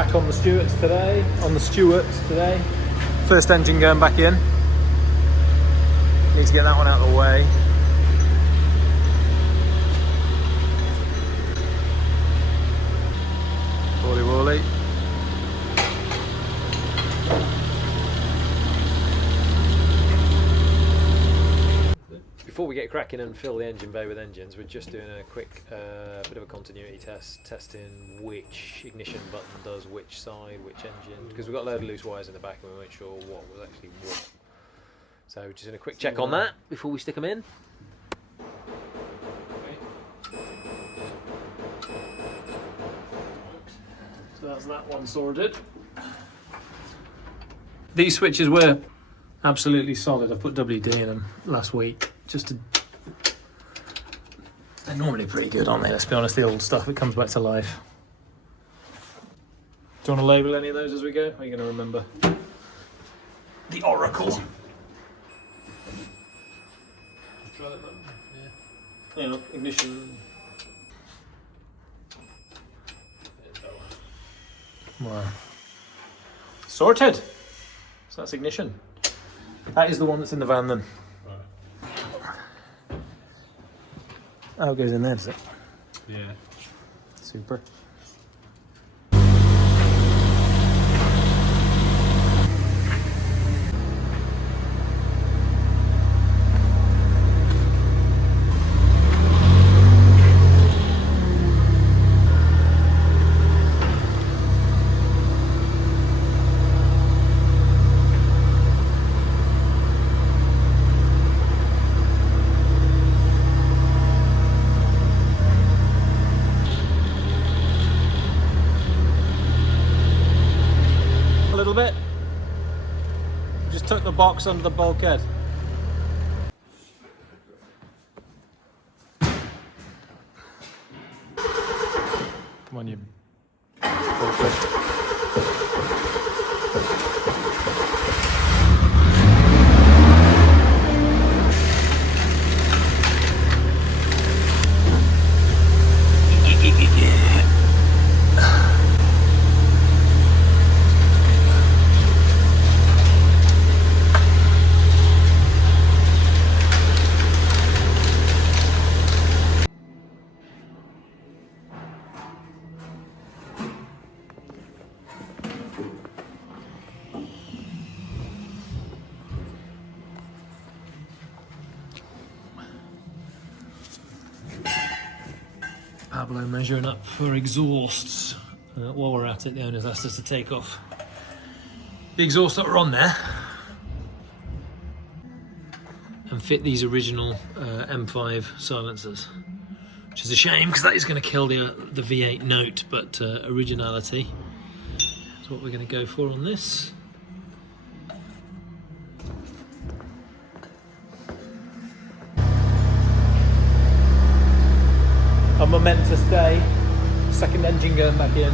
Back on the Stuarts today. First engine going back in. Need to get that one out of the way. Woolly woolly. Before we get cracking and fill the engine bay with engines, we're just doing a quick bit of a continuity test, testing which ignition button does which side, which engine, because we've got a load of loose wires in the back and we weren't sure what was actually what. So just doing a quick check on that before we stick them in. So that's that one sorted. These switches were absolutely solid. I put WD in them last week. They're normally pretty good, aren't they? Let's be honest, the old stuff, it comes back to life. Do you want to label any of those as we go? Are you going to remember? The Oracle. Try that button. Yeah. Hang on, ignition. Wow. Sorted. So that's ignition. That is the one that's in the van then. Oh, it goes in there, does it? Yeah. Super. Bit. Just took the box under the bulkhead. Come on, you bulkhead. Pablo measuring up for exhausts. While we're at it, the owner's asked us to take off the exhausts that were on there and fit these original M5 silencers, which is a shame because that is going to kill the V8 note, but originality is what we're going to go for on this. A momentous day. Second engine going back in.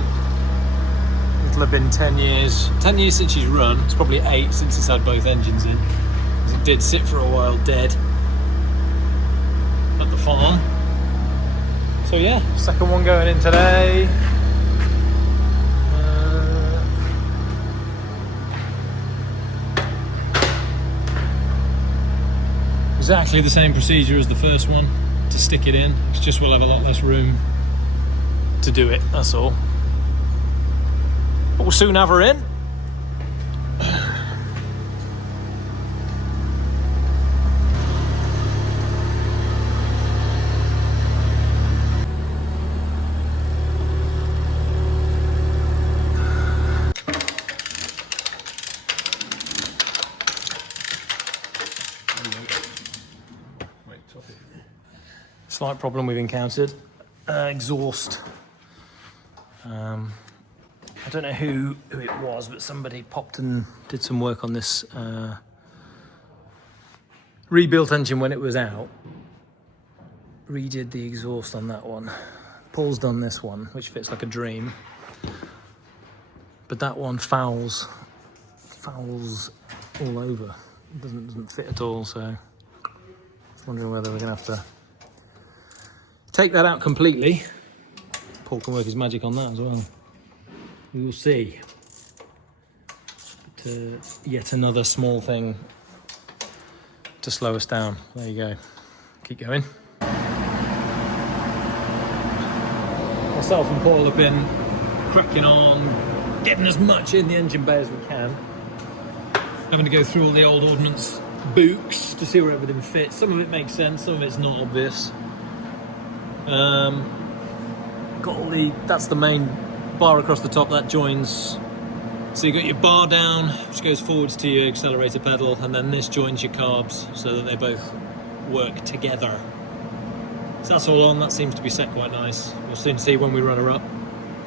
It'll have been 10 years. 10 years since she's run. It's probably 8 since it's had both engines in. Because it did sit for a while dead at the farm. So yeah, second one going in today. Exactly the same procedure as the first one. To stick it in, it's just we'll have a lot less room to do it, that's all. But we'll soon have her in. Slight problem we've encountered, exhaust. I don't know who it was, but somebody popped and did some work on this rebuilt engine when it was out. Redid the exhaust on that one. Paul's done this one, which fits like a dream. But that one fouls all over. It doesn't fit at all, so I was wondering whether we're gonna have to take that out completely. Paul can work his magic on that as well. We will see. But, yet another small thing to slow us down. There you go. Keep going. Myself and Paul have been cracking on, getting as much in the engine bay as we can. Having to go through all the old ordnance books to see where everything fits. Some of it makes sense, some of it's not obvious. Got all that's the main bar across the top that joins. So you've got your bar down, which goes forwards to your accelerator pedal, and then this joins your carbs so that they both work together. So that's all on, that seems to be set quite nice. We'll soon see when we run her up.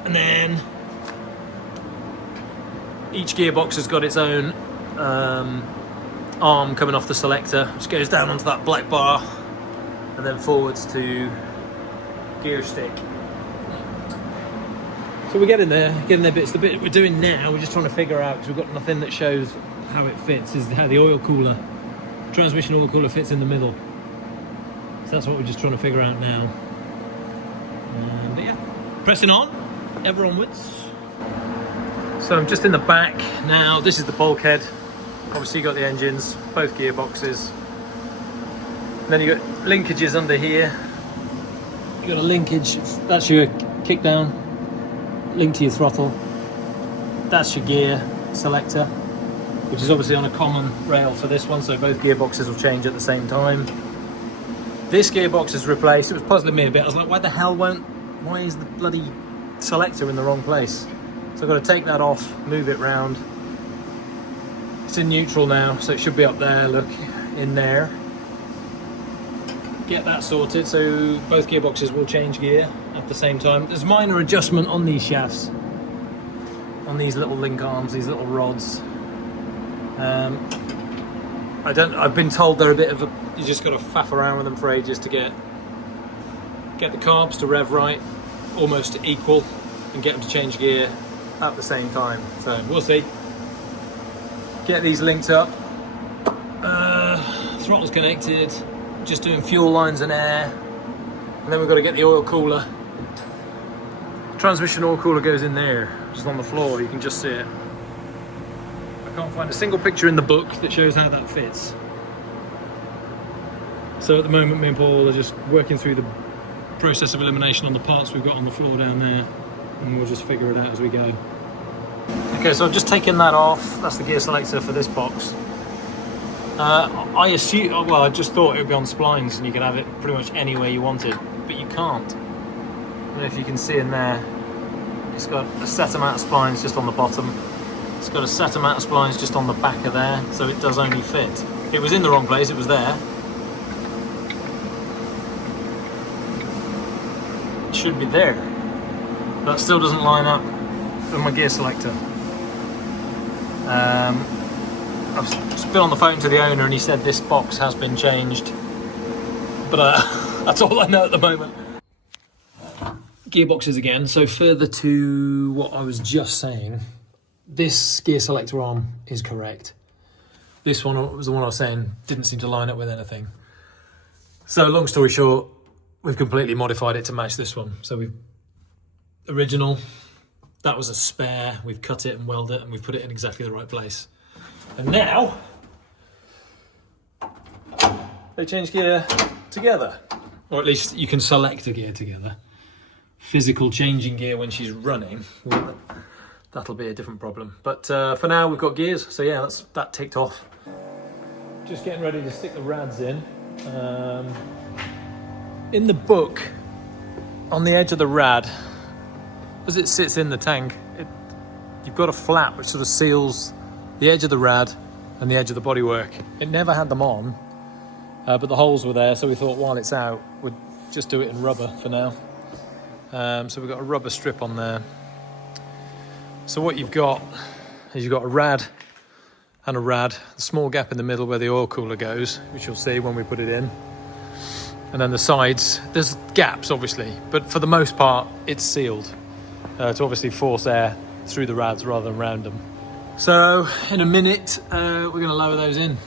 And then each gearbox has got its own arm coming off the selector, which goes down onto that black bar and then forwards to gear stick. So we're getting there bits. The bit we're doing now, we're just trying to figure out, because we've got nothing that shows how it fits, is how the oil cooler, transmission oil cooler fits in the middle. So that's what we're just trying to figure out now. But yeah, pressing on, ever onwards. So I'm just in the back now. This is the bulkhead. Obviously you got the engines, both gearboxes. And then you got linkages under here. You got a linkage, that's your kick down, link to your throttle. That's your gear selector, which is obviously on a common rail for this one, so both gearboxes will change at the same time. This gearbox is replaced. It was puzzling me a bit. I was like, why is the bloody selector in the wrong place? So I've got to take that off, move it round. It's in neutral now, so it should be up there, look, in there. Get that sorted, so both gearboxes will change gear at the same time. There's minor adjustment on these shafts, on these little link arms, these little rods. I've been told they're a bit of a, you just got to faff around with them for ages to get the carbs to rev right, almost equal, and get them to change gear at the same time. So we'll see. Get these linked up. Throttle's connected. Just doing fuel lines and air, and then we've got to get the oil cooler. Transmission oil cooler goes in there, just on the floor. You can just see it. I can't find a single picture in the book that shows how that fits. So at the moment, me and Paul are just working through the process of elimination on the parts we've got on the floor down there, and we'll just figure it out as we go. Okay, so I've just taken that off. That's the gear selector for this box. I just thought it would be on splines and you could have it pretty much anywhere you wanted, but you can't. I don't know if you can see in there, it's got a set amount of splines just on the bottom. It's got a set amount of splines just on the back of there, so it does only fit. It was in the wrong place, it was there. It should be there. But that still doesn't line up with my gear selector. I've just been on the phone to the owner and he said this box has been changed, but that's all I know at the moment. Gearboxes again, so further to what I was just saying, this gear selector arm is correct. This one was the one I was saying didn't seem to line up with anything. So long story short, we've completely modified it to match this one. So we've original, that was a spare, we've cut it and welded it and we've put it in exactly the right place. And now, they change gear together. Or at least you can select a gear together. Physical changing gear when she's running, well, that'll be a different problem. But for now, we've got gears. So yeah, that's that ticked off. Just getting ready to stick the rads in. In the book, on the edge of the rad, as it sits in the tank, you've got a flap which sort of seals the edge of the rad and the edge of the bodywork. It never had them on, but the holes were there, so we thought while it's out, we'd just do it in rubber for now. So we've got a rubber strip on there. So what you've got is you've got a rad and a rad, the small gap in the middle where the oil cooler goes, which you'll see when we put it in. And then the sides, there's gaps obviously, but for the most part, it's sealed to obviously force air through the rads rather than round them. So in a minute, we're going to lower those in.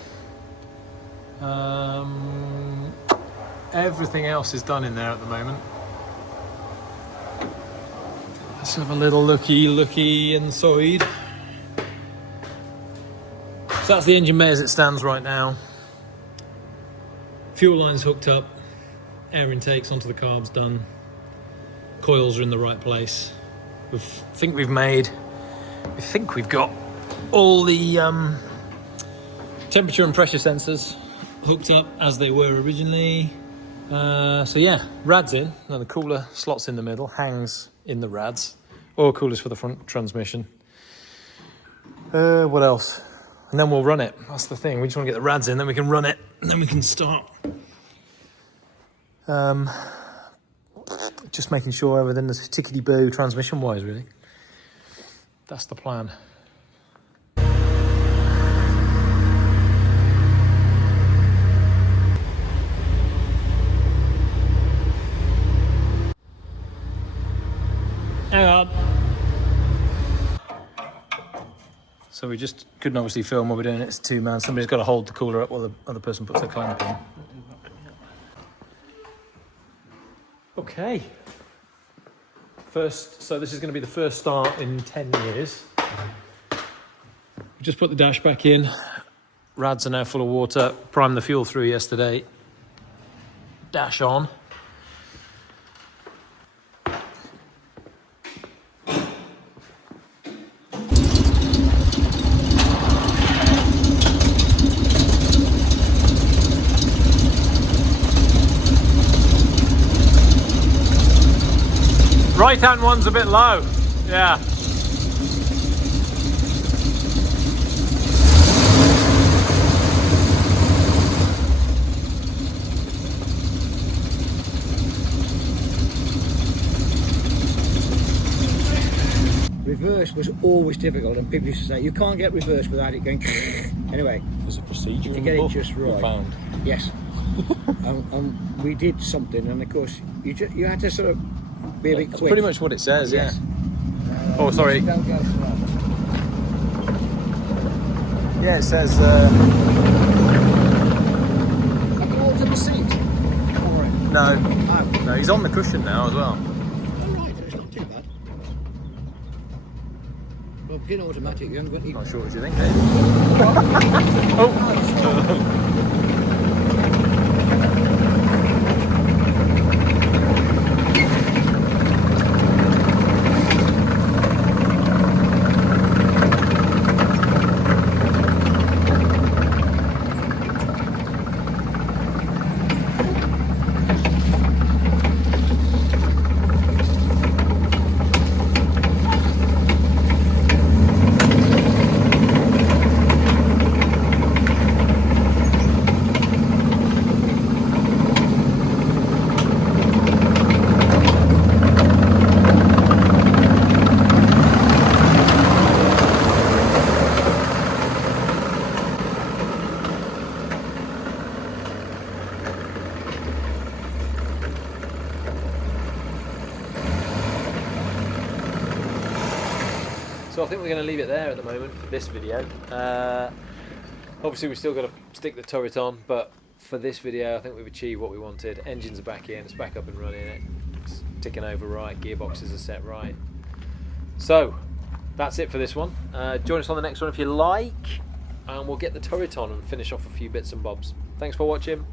Everything else is done in there at the moment. Let's have a little looky inside. So that's the engine bay as it stands right now. Fuel line's hooked up, air intakes onto the carbs done, coils are in the right place. We think we've got all the temperature and pressure sensors hooked up as they were originally. So yeah, rad's in. Now the cooler slots in the middle, hangs in the rads. Oil coolers for the front transmission. What else? And then we'll run it. That's the thing. We just want to get the rads in, then we can run it, and then we can start. Just making sure everything is tickety-boo transmission-wise, really. That's the plan. Hang on. So we just couldn't obviously film what we're doing. It's two-man. Somebody's got to hold the cooler up while the other person puts their clamp in. Okay. So this is going to be the first start in 10 years. We just put the dash back in. Rads are now full of water. Primed the fuel through yesterday. Dash on. Right hand one's a bit low, yeah. Reverse was always difficult, and people used to say you can't get reverse without it going. Anyway, There's a procedure to get it just right. Found. Yes, and we did something, and of course you had to sort of be a bit That's quick. pretty much what it says, Yes. yeah. Oh, sorry. Don't go slow. Yeah, it says. I can alter the seat. All right. No, Oh. no, he's on the cushion now as well. All right, it's not too bad. Well, begin automatic. You haven't got any. Not sure what you think, Dave. Oh. So I think we're going to leave it there at the moment for this video. Obviously we've still got to stick the turret on, but for this video I think we've achieved what we wanted. Engines are back in, it's back up and running, it's ticking over right, gearboxes are set right. So that's it for this one. Join us on the next one if you like, and we'll get the turret on and finish off a few bits and bobs. Thanks for watching.